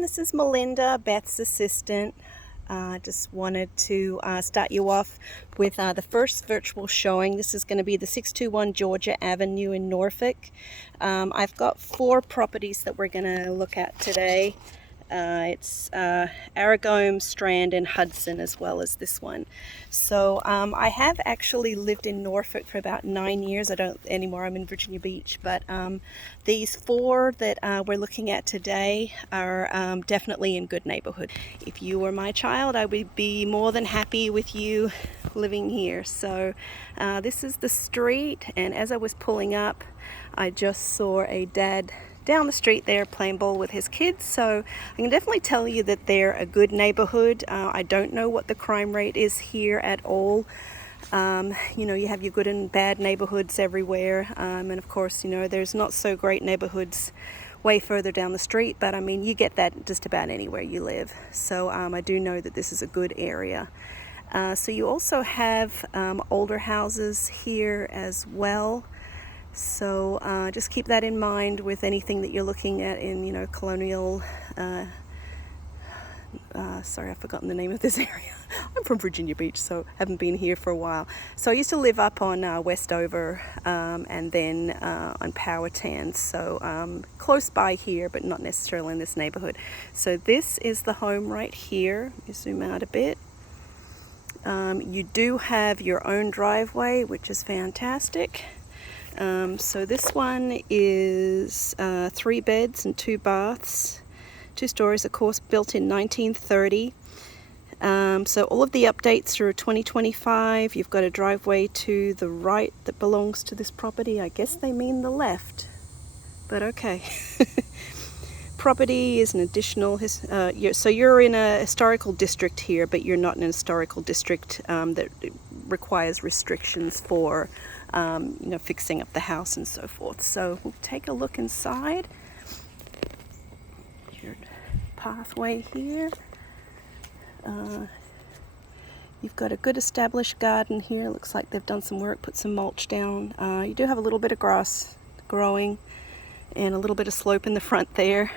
everyone, this is Melinda, Beth's assistant. Just wanted to start you off with the first virtual showing. This is going to be the 621 Georgia Avenue in Norfolk. I've got 4 properties that we're going to look at today. It's Aragome, Strand, and Hudson, as well as this one. So I have actually lived in Norfolk for about 9 years. I don't anymore. I'm in Virginia Beach. But these 4 that we're looking at today are definitely in good neighborhood. If you were my child, I would be more than happy with you living here. So this is the street, and as I was pulling up, I just saw a dad down the street there playing ball with his kids, so I can definitely tell you that they're a good neighborhood. I don't know what the crime rate is here at all. You know, you have your good and bad neighborhoods everywhere, and of course, you know, there's not so great neighborhoods way further down the street, but I mean, you get that just about anywhere you live. So I do know that this is a good area. So you also have older houses here as well. So just keep that in mind with anything that you're looking at in, you know, colonial, sorry, I've forgotten the name of this area. I'm from Virginia Beach, so haven't been here for a while. So I used to live up on Westover and then on Powhatan, so close by here, but not necessarily in this neighborhood. So this is the home right here. Let me zoom out a bit. You do have your own driveway, which is fantastic. So this one is 3 beds and 2 baths, 2 stories, of course, built in 1930. So all of the updates are 2025. You've got a driveway to the right that belongs to this property. I guess they mean the left, but okay. Property is an additional, so you're in a historical district here, but you're not in a historical district that requires restrictions for you know, fixing up the house and so forth. So we'll take a look inside. Your pathway here. You've got a good established garden here. Looks like they've done some work, put some mulch down. You do have a little bit of grass growing and a little bit of slope in the front there.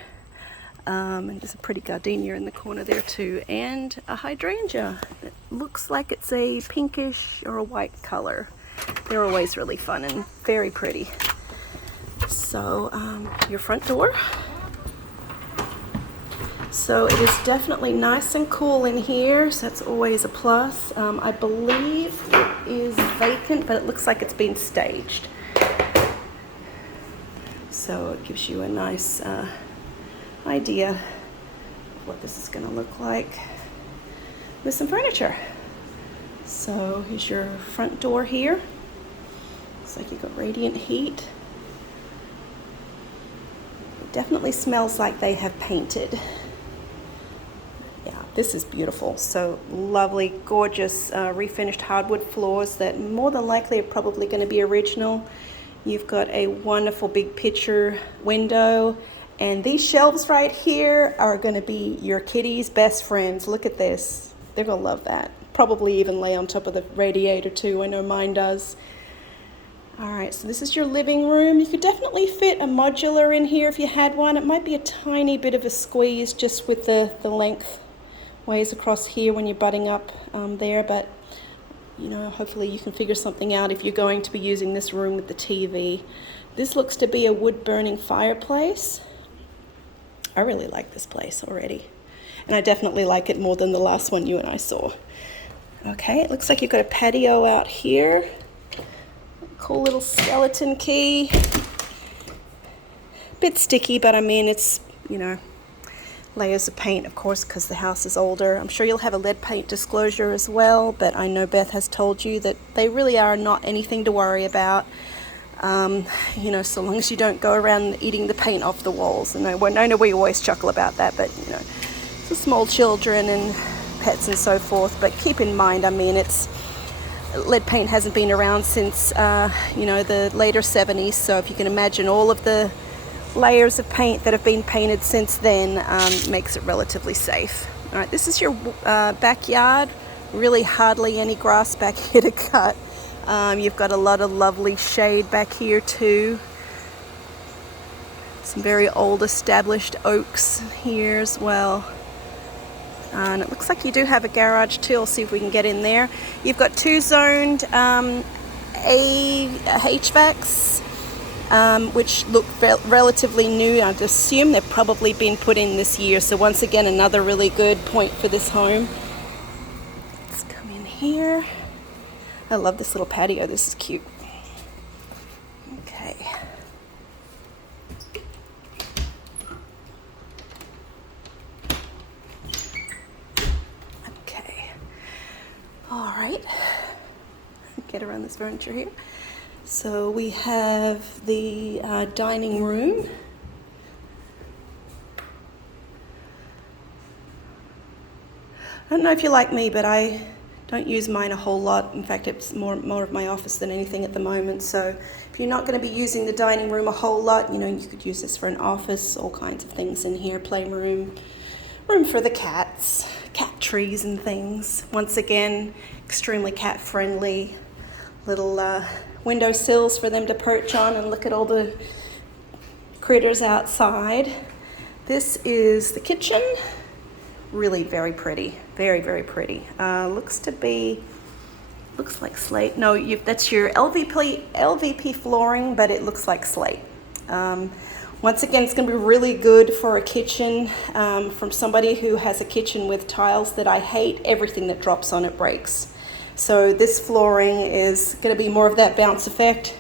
And there's a pretty gardenia in the corner there too, and a hydrangea. It looks like it's a pinkish or a white color. They're always really fun and very pretty. So your front door. So it is definitely nice and cool in here, so that's always a plus. I believe it is vacant, but it looks like it's been staged. So it gives you a nice idea of what this is going to look like with some furniture. So here's your front door here. Looks like you've got radiant heat. It definitely smells like they have painted. Yeah, this is beautiful. So lovely, gorgeous refinished hardwood floors that more than likely are probably going to be original. You've got a wonderful big picture window. And these shelves right here are going to be your kitty's best friends. Look at this. They're going to love that. Probably even lay on top of the radiator too. I know mine does. All right, so this is your living room. You could definitely fit a modular in here if you had one. It might be a tiny bit of a squeeze just with the length ways across here when you're butting up there. But, you know, hopefully you can figure something out if you're going to be using this room with the TV. This looks to be a wood-burning fireplace. I really like this place already. And I definitely like it more than the last one you and I saw. Okay, it looks like you've got a patio out here. Cool little skeleton key. Bit sticky, but I mean, it's, you know, layers of paint, of course, because the house is older. I'm sure you'll have a lead paint disclosure as well, but I know Beth has told you that they really are not anything to worry about. You know, so long as you don't go around eating the paint off the walls. And I know we always chuckle about that, but, you know, for small children and pets and so forth. But keep in mind, I mean, lead paint hasn't been around since, you know, the later 70s. So if you can imagine all of the layers of paint that have been painted since then, makes it relatively safe. All right, this is your backyard. Really hardly any grass back here to cut. You've got a lot of lovely shade back here too. Some very old established oaks here as well. And it looks like you do have a garage too. I'll see if we can get in there. You've got two zoned HVACs, which look relatively new. I'd assume they've probably been put in this year. So once again, another really good point for this home. Let's come in here. I love this little patio. This is cute. Okay. All right, get around this furniture here. So we have the dining room. I don't know if you're like me, but I don't use mine a whole lot. In fact, it's more of my office than anything at the moment. So if you're not going to be using the dining room a whole lot, you could use this for an office, all kinds of things in here, playroom, room for the cats, cat trees and things. Once again, extremely cat friendly. Little window sills for them to perch on and look at all the critters outside. This is the kitchen. Really very pretty. Very, very pretty. Looks like slate. No, that's your LVP flooring, but it looks like slate. Once again, it's going to be really good for a kitchen from somebody who has a kitchen with tiles that I hate. Everything that drops on it breaks. So this flooring is going to be more of that bounce effect,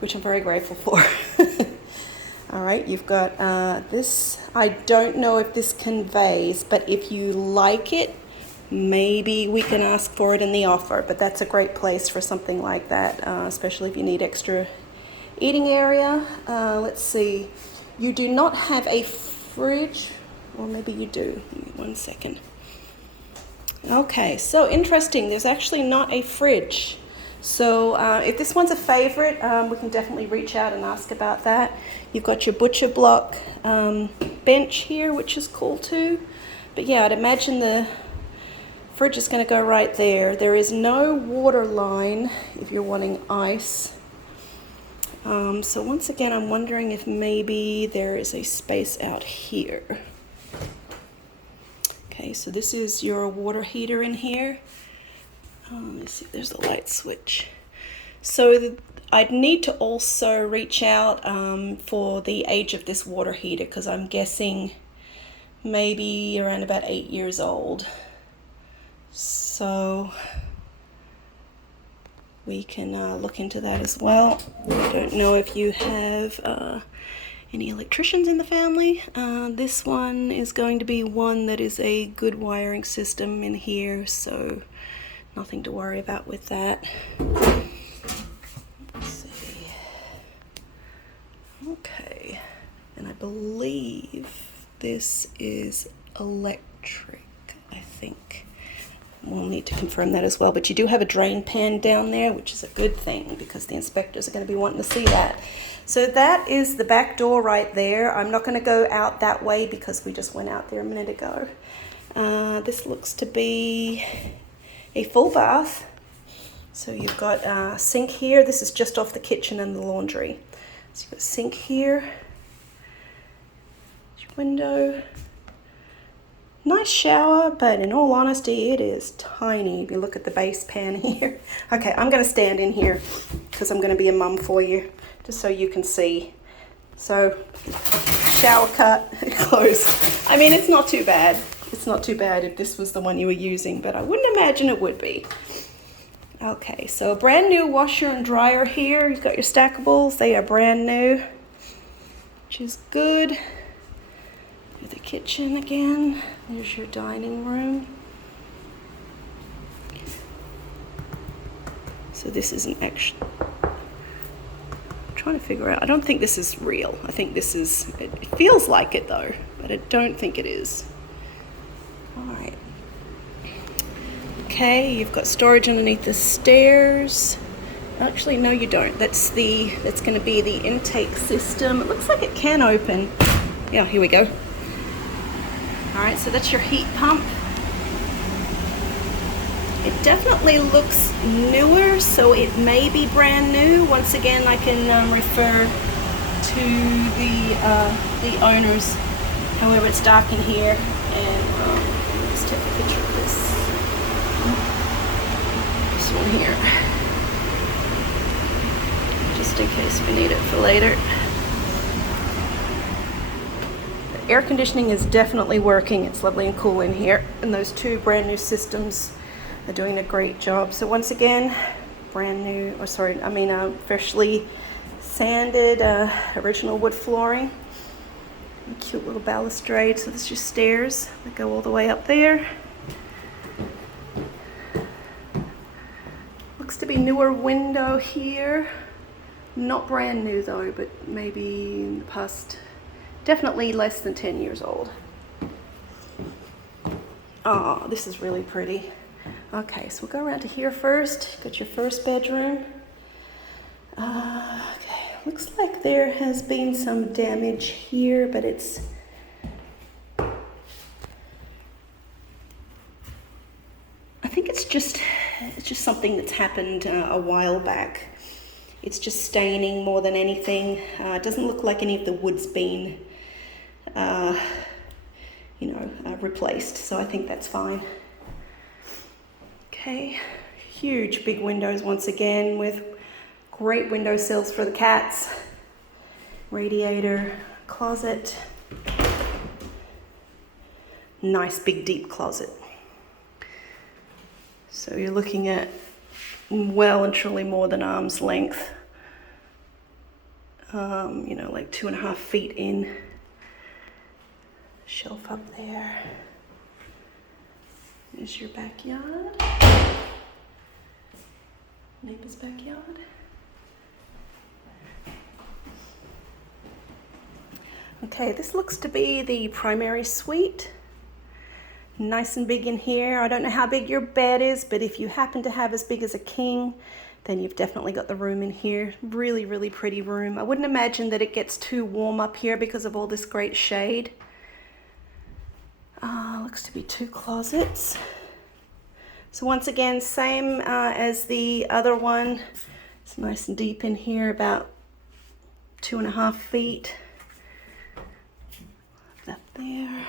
which I'm very grateful for. All right, you've got this. I don't know if this conveys, but if you like it, maybe we can ask for it in the offer. But that's a great place for something like that, especially if you need extra eating area. Let's see. You do not have a fridge, or maybe you do. Give me 1 second. Okay, so interesting. There's actually not a fridge. So if this one's a favorite, we can definitely reach out and ask about that. You've got your butcher block bench here, which is cool too. But yeah, I'd imagine the fridge is going to go right there. There is no water line if you're wanting ice. So once again, I'm wondering if maybe there is a space out here. Okay, so this is your water heater in here. Let me see if there's a light switch. So I'd need to also reach out for the age of this water heater, because I'm guessing maybe around about 8 years old. So we can look into that as well. I don't know if you have any electricians in the family. This one is going to be one that is a good wiring system in here, so nothing to worry about with that. Let's see. Okay, and I believe this is electric, I think. We'll need to confirm that as well, but you do have a drain pan down there, which is a good thing because the inspectors are going to be wanting to see that. So that is the back door right there. I'm not going to go out that way because we just went out there a minute ago. This looks to be a full bath. So you've got a sink here. This is just off the kitchen and the laundry. So you've got a sink here. Your window. Nice shower, but in all honesty, it is tiny. If you look at the base pan here. Okay, I'm going to stand in here because I'm going to be a mum for you, just so you can see. So, shower cut, closed. I mean, it's not too bad. It's not too bad if this was the one you were using, but I wouldn't imagine it would be. Okay, so a brand new washer and dryer here. You've got your stackables. They are brand new, which is good. The kitchen again. There's your dining room. So this isn't actually, I'm trying to figure out, I don't think this is real. I think this is, it feels like it though, but I don't think it is. All right. Okay, you've got storage underneath the stairs. Actually, no, you don't. That's going to be the intake system. It looks like it can open. Yeah, here we go. All right, so that's your heat pump. It definitely looks newer, so it may be brand new. Once again, I can refer to the owners. However, it's dark in here, and let me just take a picture of this one here, just in case we need it for later. The air conditioning is definitely working. It's lovely and cool in here, and those two brand new systems are doing a great job. So once again, freshly sanded original wood flooring. Cute little balustrade. So this is your stairs that go all the way up there. Looks to be newer window here. Not brand new though, but maybe in the past, definitely less than 10 years old. Oh, this is really pretty. Okay, so we'll go around to here first. Got your first bedroom. Okay, looks like there has been some damage here, but it's I think it's just something that's happened a while back. It's just staining more than anything. It doesn't look like any of the wood's been replaced, so I think that's fine. Okay, huge big windows once again with great window sills for the cats, radiator, closet, nice big deep closet. So you're looking at well and truly more than arm's length, like 2.5 feet in. Shelf up there. There's your backyard. Neighbor's backyard. Okay, this looks to be the primary suite. Nice and big in here. I don't know how big your bed is, but if you happen to have as big as a king, then you've definitely got the room in here. Really, really pretty room. I wouldn't imagine that it gets too warm up here because of all this great shade. Looks to be 2 closets. So once again, same as the other one. It's nice and deep in here, about 2.5 feet. Up there.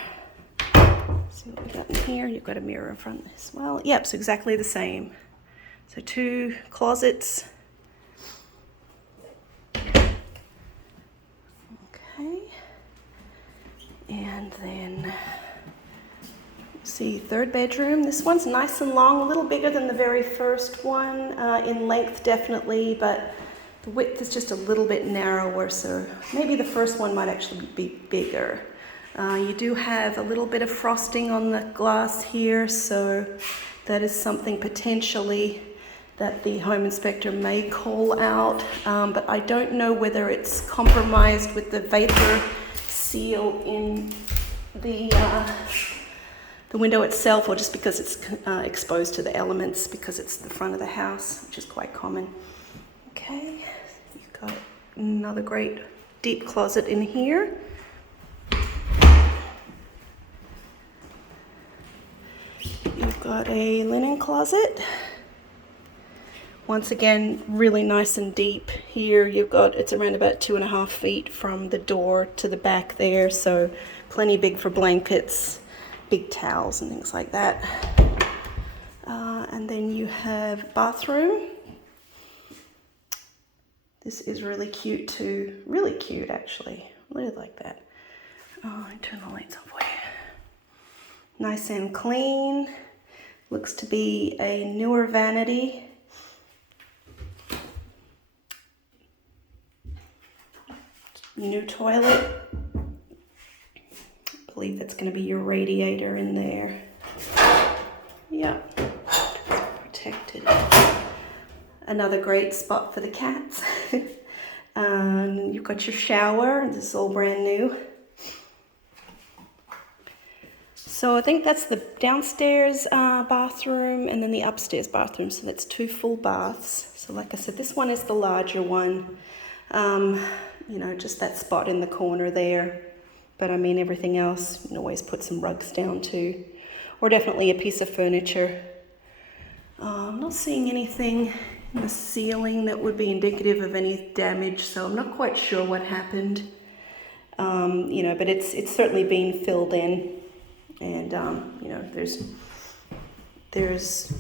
See what we got in here. You've got a mirror in front as well. Yep, so exactly the same. So 2 closets. Okay. And then see, 3rd bedroom. This one's nice and long, a little bigger than the very first one, in length definitely, but the width is just a little bit narrower, so maybe the first one might actually be bigger. You do have a little bit of frosting on the glass here, so that is something potentially that the home inspector may call out, but I don't know whether it's compromised with the vapor seal in the window itself, or just because it's exposed to the elements because it's the front of the house, which is quite common. Okay, you've got another great deep closet in here. You've got a linen closet. Once again, really nice and deep here. It's around about 2.5 feet from the door to the back there, so plenty big for blankets, big towels and things like that. And then you have bathroom. This is really cute too. Really cute, actually. I really like that. Oh, I turn the lights off for you. Nice and clean. Looks to be a newer vanity. New toilet. I believe that's going to be your radiator in there. Yeah, protected. Another great spot for the cats. You've got your shower. This is all brand new. So I think that's the downstairs bathroom and then the upstairs bathroom. So that's 2 full baths. So like I said, this one is the larger one. Just that spot in the corner there. But I mean, everything else, you can always put some rugs down too. Or definitely a piece of furniture. I'm not seeing anything the ceiling that would be indicative of any damage, so I'm not quite sure what happened. You know, but it's certainly been filled in, and you know, there's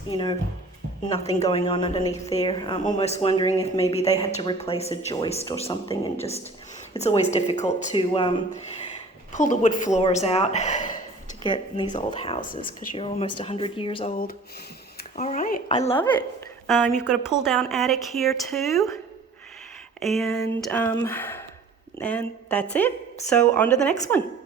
you know, nothing going on underneath there. I'm almost wondering if maybe they had to replace a joist or something, and just, it's always difficult to pull the wood floors out to get in these old houses because you're almost 100 years old. All right, I love it. You've got a pull down attic here too, and that's it. So on to the next one.